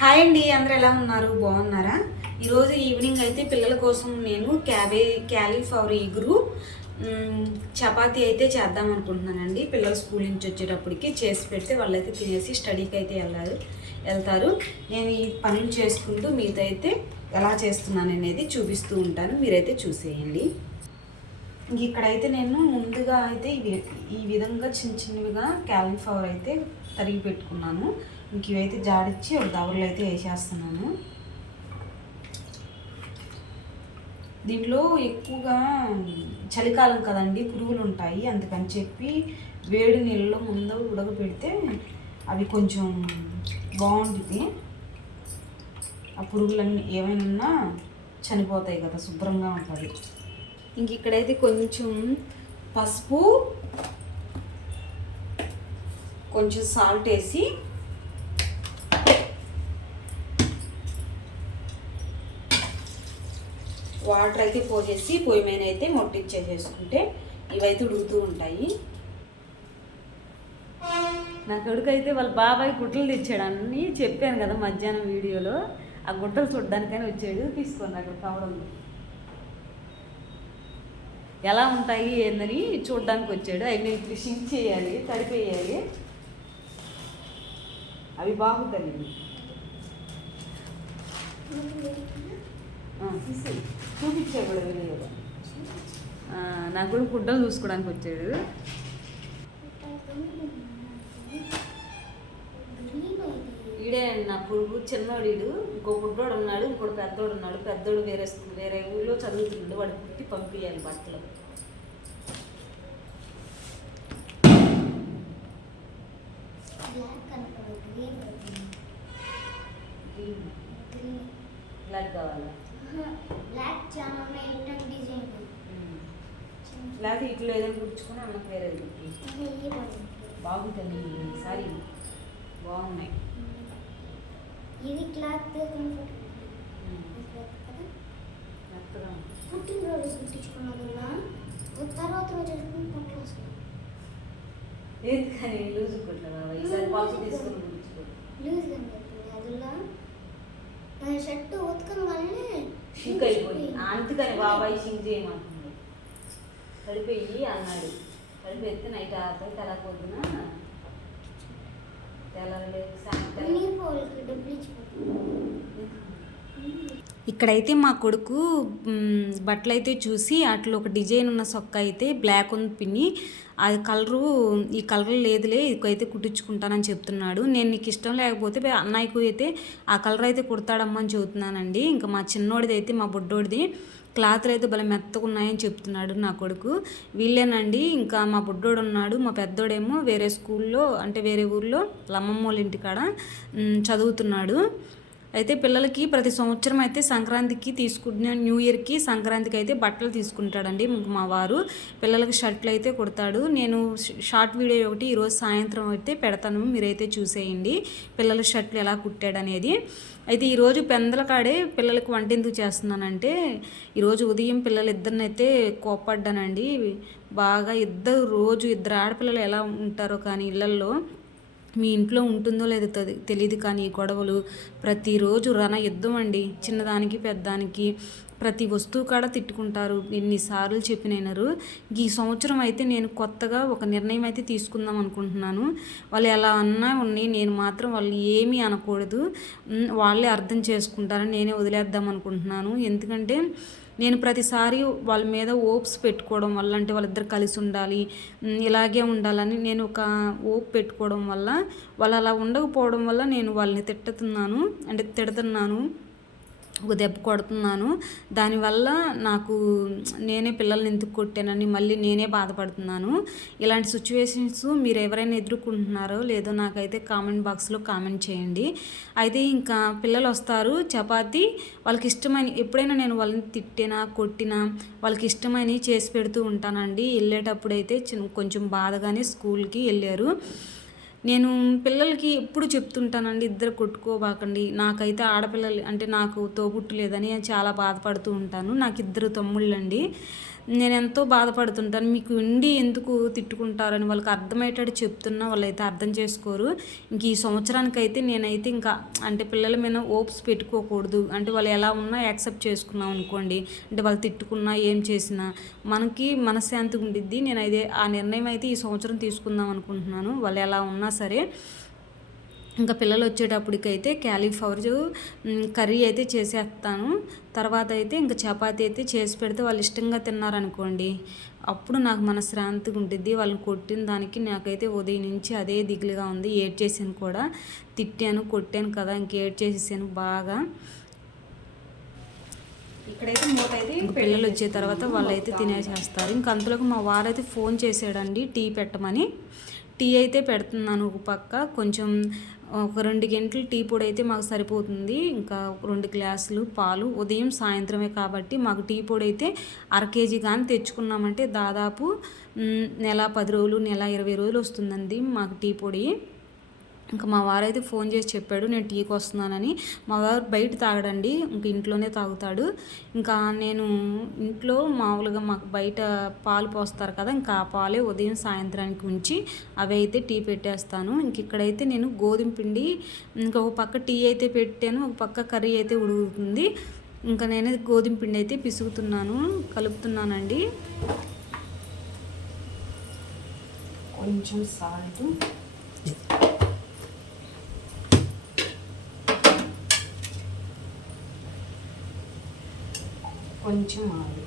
Hi అండి, అందరూ ఎలా ఉన్నారు? బాగున్నారా? ఈరోజు ఈవినింగ్ అయితే పిల్లల కోసం నేను క్యాలీఫ్లవర్ ఇగురు చపాతీ అయితే చేద్దాం అనుకుంటున్నానండి. పిల్లలు స్కూల్ నుంచి వచ్చేటప్పటికి చేసి పెడితే వాళ్ళైతే తినేసి స్టడీకి అయితే వెళ్తారు. నేను ఈ పనులు చేసుకుంటూ మీతో అయితే ఎలా చేస్తున్నాను అనేది చూపిస్తూ ఉంటాను, మీరైతే చూసేయండి. ఇక్కడైతే నేను ముందుగా అయితే ఈ విధంగా చిన్నవిగా క్యాలీఫ్లవర్ అయితే తరిగి పెట్టుకున్నాను. ఇవైతే జాడిచ్చి ఒక దవర్లో అయితే వేసేస్తున్నాను. దీంట్లో ఎక్కువగా చలికాలం కదండి, పురుగులు ఉంటాయి. అందుకని చెప్పి వేడి నీళ్ళలో ముందు ఉడకబెడితే అవి కొంచెం బాగుంటుంది. ఆ పురుగులన్నీ ఏమైనా చనిపోతాయి కదా, శుభ్రంగా ఉంటుంది. ఇక్కడైతే కొంచెం పసుపు, కొంచెం సాల్ట్ వేసి వాటర్ అయితే పోసేసి పొయ్యి మీద అయితే మొట్టించేసేసుకుంటే ఇవైతే ఉడుకుతూ ఉంటాయి. నా కొడుకు అయితే వాళ్ళ బాబాయ్ గుట్టలు తెచ్చాడని చెప్పాను కదా మధ్యాహ్నం వీడియోలో. ఆ గుట్టలు చూడడానికని వచ్చాడు. తీసుకోండి, అక్కడ కవడంలో ఎలా ఉంటాయి ఏందని చూడడానికి వచ్చాడు. అవి నేను ఫిషింగ్ చేయాలి, తడిపేయాలి. అవి బాగుతాయి. తీసి చూపించాడు కూడా వీడియోలో. నాకు కూడా గుడ్డలు చూసుకోవడానికి వచ్చాడు. ఈడే నా పురుగు చిన్నోడు. ఇంకో గుడ్డోడు ఉన్నాడు, ఇంకోటి పెద్దోడు ఉన్నాడు. పెద్దోడు వేరే ఊళ్ళో చదువుతున్నాడు. వాడు పుట్టి పంపించాలి బట్టలు. బ్లాక్ కావాలా? లేకపోతే ఇట్లా ఏదైనా గుర్చుకొని అమ్మకి వేరే బాగుంటుంది. ఈసారి బాగున్నాయి. ఇది క్లాత్ మెత్తగా పుట్టినరోజు కుట్టించుకున్నా తర్వాత రోజు పుట్లు వస్తుంది. ఎందుకని లూజ్ కుట్టావా? ఈసారి బాక్స్ తీసుకొని కుట్టించుకో. లూజ్ కనిపిస్తుంది. అదిలా నా షర్ట్ ఉతకం వల్లే షింక్ అయిపోయింది. అందుకని బాబాయ్ షింక్ చేయమంటున్నాడు. కడిపోయి అన్నాడు. కడిపెత్తే నైట్ ఆరిపోయి తల పొద్దున ఇక్కడైతే మా కొడుకు బట్టలు అయితే చూసి అట్లా ఒక డిజైన్ ఉన్న సొక్క అయితే బ్లాక్ ఉంది పిన్ని, అది ఈ కలర్ లేదులే, ఇదైతే కుట్టించుకుంటానని చెప్తున్నాడు. నేను నీకు ఇష్టం లేకపోతే అన్నయ్యకు అయితే ఆ కలర్ అయితే కుడతాడమ్మా అని చెబుతున్నానండి. ఇంకా మా చిన్నోడిది అయితే మా బుడ్డోడిది క్లాత్లు అయితే భలే మెత్తగా ఉన్నాయని చెప్తున్నాడు నా కొడుకు. వీళ్ళేనండి. ఇంకా మా బుడ్డోడు ఉన్నాడు. మా పెద్దోడేమో వేరే స్కూల్లో, అంటే వేరే ఊర్లో అమ్మమ్మ వాళ్ళ ఇంటికాడ చదువుతున్నాడు. అయితే పిల్లలకి ప్రతి సంవత్సరం అయితే సంక్రాంతికి తీసుకుంటున్న న్యూ ఇయర్కి సంక్రాంతికి అయితే బట్టలు తీసుకుంటాడండి మా వారు. పిల్లలకి షర్ట్లు అయితే కుడతాడు. నేను షార్ట్ వీడియో ఒకటి ఈరోజు సాయంత్రం అయితే పెడతాను, మీరైతే చూసేయండి పిల్లల షర్ట్లు ఎలా కుట్టాడనేది. అయితే ఈరోజు పెందల కాడే పిల్లలకి వంట ఎందుకు చేస్తున్నానంటే, ఈరోజు ఉదయం పిల్లలిద్దరిని అయితే కోప్పడ్డానండి బాగా. ఇద్దరు ఆడపిల్లలు ఎలా ఉంటారో కానీ ఇళ్ళల్లో, మీ ఇంట్లో ఉంటుందో లేదో తెలియదు కానీ ఈ గొడవలు ప్రతిరోజు యుద్ధం అండి. చిన్నదానికి పెద్దానికి ప్రతి వస్తువు కాడ తిట్టుకుంటారు. ఎన్నిసార్లు చెప్పినైనారు. ఈ సంవత్సరం అయితే నేను కొత్తగా ఒక నిర్ణయం అయితే తీసుకుందాం అనుకుంటున్నాను. వాళ్ళు ఎలా అన్నా ఉన్నాయి, నేను మాత్రం వాళ్ళు ఏమీ అనకూడదు, వాళ్ళే అర్థం చేసుకుంటారని నేనే వదిలేద్దాం అనుకుంటున్నాను. ఎందుకంటే నేను ప్రతిసారి వాళ్ళ మీద ఓప్స్ పెట్టుకోవడం వల్ల, అంటే వాళ్ళిద్దరు కలిసి ఉండాలి, ఇలాగే ఉండాలని నేను ఒక ఓప్ పెట్టుకోవడం వల్ల, వాళ్ళు అలా ఉండకపోవడం వల్ల నేను వాళ్ళని తిడుతున్నాను, ఒక దెబ్బ కొడుతున్నాను. దానివల్ల నాకు నేనే పిల్లల్ని ఎందుకు కొట్టానని మళ్ళీ నేనే బాధపడుతున్నాను. ఇలాంటి సిచ్యువేషన్స్ మీరు ఎవరైనా ఎదుర్కొంటున్నారో లేదో నాకైతే కామెంట్ బాక్స్లో కామెంట్ చేయండి. అయితే ఇంకా పిల్లలు వస్తారు, చపాతీ వాళ్ళకి ఇష్టమైన, ఎప్పుడైనా నేను వాళ్ళని తిట్టినా కొట్టినా వాళ్ళకి ఇష్టమైనవి చేసి పెడుతూ ఉంటానండి. వెళ్ళేటప్పుడైతే కొంచెం బాధగానే స్కూల్కి వెళ్ళారు. నేను పిల్లలకి ఎప్పుడు చెప్తుంటానండి, ఇద్దరు కొట్టుకోబాకండి. నాకైతే ఆడపిల్లలు అంటే నాకు తోబుట్టు లేదని చాలా బాధపడుతూ ఉంటాను. నాకు ఇద్దరు తమ్ముళ్ళండి. నేను ఎంతో బాధపడుతుంటాను. మీకు ఉండి ఎందుకు తిట్టుకుంటారని వాళ్ళకి అర్థమయ్యేటట్టు చెప్తున్నా వాళ్ళైతే అర్థం చేసుకోరు. ఇంక ఈ సంవత్సరానికైతే నేనైతే ఇంకా అంటే పిల్లల మీద హోప్స్ పెట్టుకోకూడదు. అంటే వాళ్ళు ఎలా ఉన్నా యాక్సెప్ట్ చేసుకున్నాం అనుకోండి, అంటే వాళ్ళు తిట్టుకున్నా ఏం చేసినా మనకి మనశ్శాంతిగా ఉండిద్ది. నేను అయితే ఆ నిర్ణయం అయితే ఈ సంవత్సరం తీసుకుందాం అనుకుంటున్నాను. వాళ్ళు ఎలా ఉన్నా సరే. ఇంకా పిల్లలు వచ్చేటప్పటికైతే క్యాలీఫ్లవర్ కర్రీ అయితే చేసేస్తాను. తర్వాత అయితే ఇంకా చపాతీ అయితే చేసి పెడితే వాళ్ళు ఇష్టంగా తిన్నారనుకోండి, అప్పుడు నాకు మనశ్శాంతిగా ఉంటుంది. వాళ్ళని కొట్టిన దానికి నాకైతే ఉదయం నుంచి అదే దిగులుగా ఉంది. ఏడ్చేసాను కూడా, తిట్టాను కొట్టాను కదా, ఏడ్చేసేసాను బాగా. ఇక్కడైతే మూత అయితే పిల్లలు వచ్చే తర్వాత వాళ్ళైతే తినేసేస్తారు. ఇంక అంతలోకి మా వారైతే ఫోన్ చేసాడండి టీ పెట్టమని. టీ అయితే పెడుతున్నాను. ఒక పక్క కొంచెం ఒక 2 గంటలు టీ పొడి అయితే మాకు సరిపోతుంది. ఇంకా 2 గ్లాసులు పాలు ఉదయం సాయంత్రమే కాబట్టి మాకు టీ పొడి అయితే 1/2 కేజీ కానీ తెచ్చుకున్నామంటే దాదాపు నెల 10 రోజులు, నెల 20 రోజులు వస్తుందండి మాకు టీ పొడి. ఇంకా మా వారైతే ఫోన్ చేసి చెప్పాడు నేను టీకి వస్తున్నానని. మా వారు బయట తాగడండి, ఇంక ఇంట్లోనే తాగుతాడు. ఇంకా నేను ఇంట్లో మామూలుగా మాకు బయట పాలు పోస్తారు కదా, ఇంకా ఆ పాలే ఉదయం సాయంత్రానికి ఉంచి అవి అయితే టీ పెట్టేస్తాను. ఇంక ఇక్కడైతే నేను గోధుమ పిండి ఇంకా ఒక పక్క టీ అయితే పెట్టాను, ఒక పక్క కర్రీ అయితే ఉడుకుతుంది. ఇంకా నేను గోధుమ పిండి అయితే పిసుకుతున్నాను, కలుపుతున్నానండి. కొంచెం సాల్ట్, కొంచెం ఆయిల్,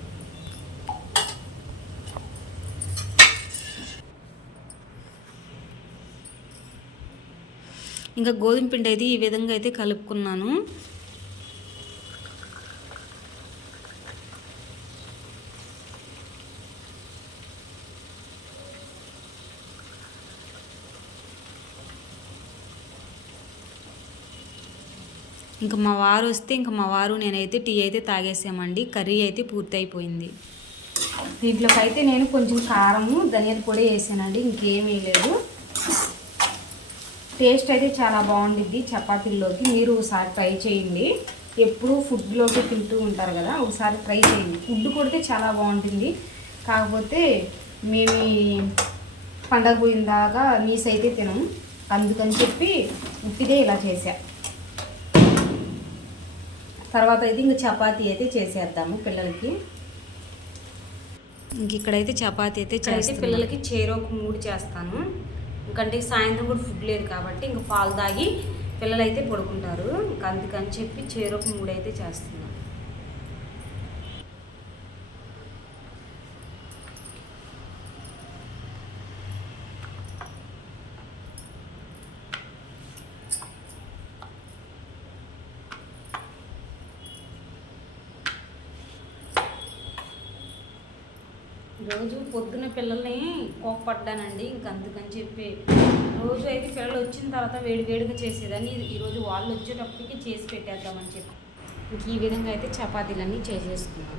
ఇంకా గోధుమ పిండి అయితే ఈ విధంగా అయితే కలుపుకున్నాను. ఇంకా మా వారు వస్తే ఇంకా మా వారు నేనైతే టీ అయితే తాగేసామండి. కర్రీ అయితే పూర్తి అయిపోయింది. దీంట్లోకి అయితే నేను కొంచెం కారము ధనియాల పొడి వేసానండి, ఇంకేమీ లేదు. టేస్ట్ అయితే చాలా బాగుండిద్ది చపాతీల్లోకి. మీరు ఒకసారి ట్రై చేయండి. ఎప్పుడు ఫుడ్లోకి తింటూ ఉంటారు కదా, ఒకసారి ట్రై చేయండి. ఫుడ్ కొడితే చాలా బాగుంటుంది. కాకపోతే మేము పండగ పోయిందాకా నీస్ అయితే తినం, అందుకని చెప్పి ఉట్టిదే ఇలా చేసా. తర్వాత అయితే ఇంక చపాతీ అయితే చేసేద్దాము పిల్లలకి. ఇంక ఇక్కడైతే చపాతీ అయితే చేస్తే పిల్లలకి చేరోకు 3 చేస్తాను. ఎందుకంటే సాయంత్రం కూడా ఫుడ్ లేదు కాబట్టి ఇంక పాలు తాగి పిల్లలు అయితే పడుకుంటారు. ఇంక అందుకని చెప్పి చేరోకు 3 అయితే చేస్తున్నాను. రోజు పొద్దున పిల్లల్ని కోప్పడ్డానండి, ఇంక అందుకని చెప్పి రోజు అయితే పిల్లలు వచ్చిన తర్వాత వేడివేడిగా చేసేదాన్ని. ఈరోజు వాళ్ళు వచ్చేటప్పటికి చేసి పెట్టేద్దామని చెప్పి ఇంక ఈ విధంగా అయితే చపాతీలన్నీ చేసేసుకున్నాను.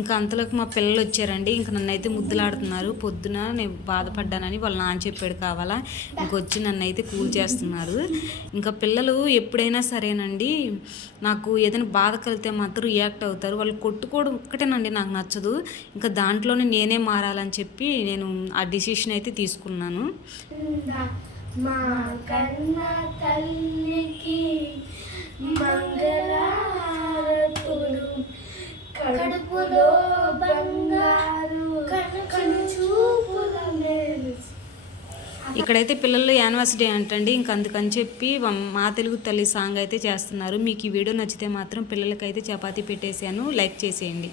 ఇంకా అంతలోకి మా పిల్లలు వచ్చారండి. ఇంక నన్ను అయితే ముద్దులాడుతున్నారు. పొద్దున నేను బాధపడ్డానని వాళ్ళ నాన్న చెప్పాడు కావాలా, ఇంకొచ్చి నన్ను అయితే కూల్ చేస్తున్నారు. ఇంకా పిల్లలు ఎప్పుడైనా సరేనండి, నాకు ఏదైనా బాధ కలిగితే మాత్రం రియాక్ట్ అవుతారు. వాళ్ళు కొట్టుకోవడం ఒక్కటేనండి నాకు నచ్చదు. ఇంకా దాంట్లోనే నేనే మారాలని చెప్పి నేను ఆ డిసిషన్ అయితే తీసుకున్నాను. మా కన్న తల్లికి మంగళహారతులు, కడుపులో బంగారు చూపుల మెరుసు. ఇక్కడైతే పిల్లలు యానివర్సరీ అంటండి, ఇంక అందుకని చెప్పి మా తెలుగు తల్లి సాంగ్ అయితే చేస్తున్నారు. మీకు ఈ వీడియో నచ్చితే మాత్రం పిల్లలకైతే చపాతీ పెట్టేశాను, లైక్ చేసేయండి.